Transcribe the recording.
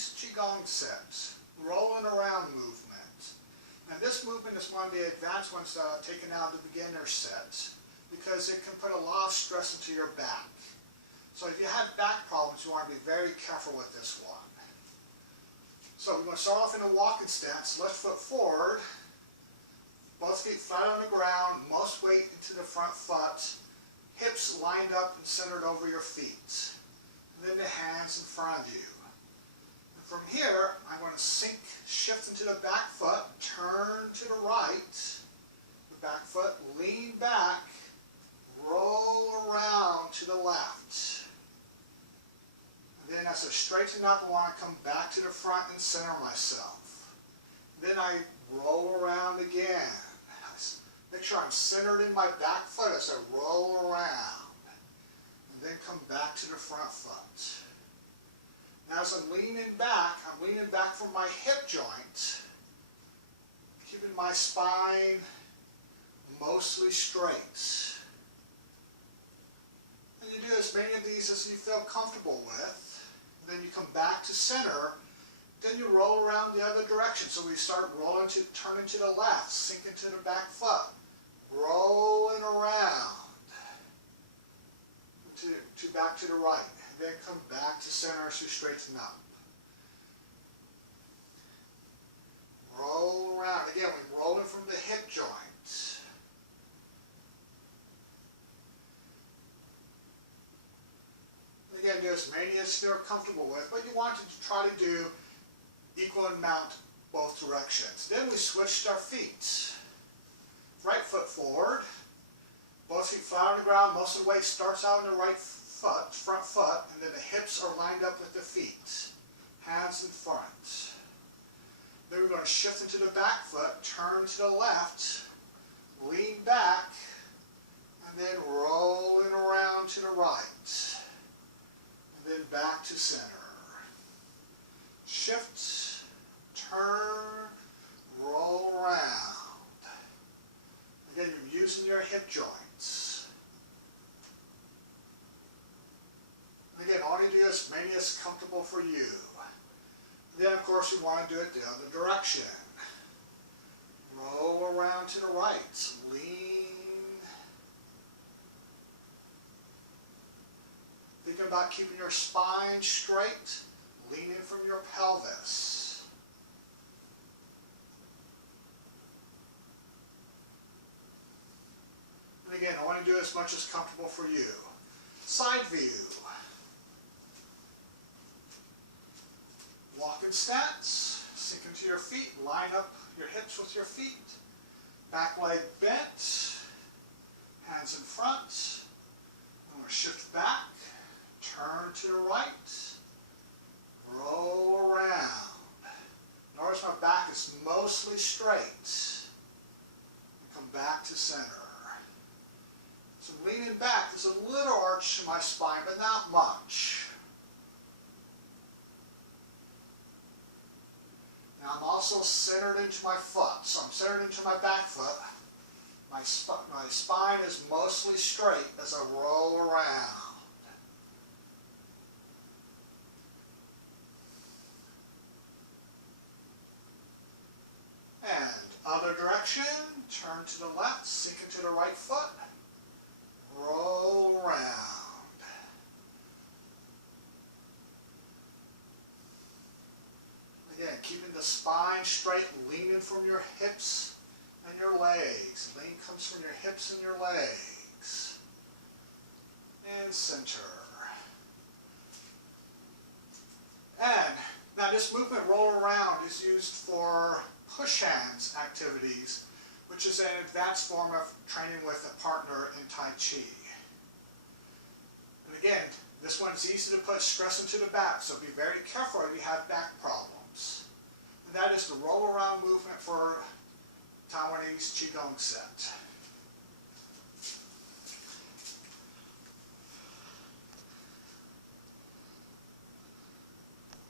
Taiwanese Qigong set, rolling around movement. And this movement is one of the advanced ones that I've taken out of the beginner set because it can put a lot of stress into your back. So if you have back problems, you want to be very careful with this one. So we're going to start off in a walking stance, left foot forward, both feet flat on the ground, most weight into the front foot, hips lined up and centered over your feet. And then the hands in front of you. And from here, I'm going to shift into the back foot, turn to the right, the back foot, lean back, roll around to the left. Then as I straighten up, I want to come back to the front and center myself. Then I roll around again. Make sure I'm centered in my back foot as I roll around. And then come back to the front foot. Now as I'm leaning back from my hip joint, keeping my spine mostly straight. And you do as many of these as you feel comfortable with. Then you come back to center, then you roll around the other direction. So we start turning to the left, sink into the back foot, rolling around to back to the right. Then come back to center as you straighten up. Roll around. Again, we're rolling from the hip joint. Again, do as many as you're comfortable with, but you want to try to do equal amount both directions. Then we switched our feet. Right foot forward, both feet flat on the ground. Most of the weight starts out in the right foot, front foot, and then the hips are lined up with the feet. Hands in front. Then we're going to shift into the back foot, turn to the left, lean back, and then rolling around to the right. And then back to center. Shift, turn, roll around. Again, you're using your hip joints. Again, only do as many as comfortable for you. Then, of course, you want to do it the other direction. Roll around to the right. Lean. Thinking about keeping your spine straight, leaning from your pelvis. And again, I want to do as much as comfortable for you. Side view. Walking stance. Sink into your feet. Line up your hips with your feet. Back leg bent. Hands in front. I'm going to shift back. Turn to the right, roll around. Notice my back is mostly straight. Come back to center. So leaning back, there's a little arch to my spine, but not much. Now I'm also centered into my foot, so I'm centered into my back foot. My spine is mostly straight as I roll around. And other direction, turn to the left, sink into the right foot, roll around. Again, keeping the spine straight, leaning from your hips and your legs. Lean comes from your hips and your legs. And center. And now this movement, roll around, is used for push hands activities, which is an advanced form of training with a partner in Tai Chi. And again, this one is easy to put stress into the back, so be very careful if you have back problems. And that is the roll around movement for Taiwanese Qigong set.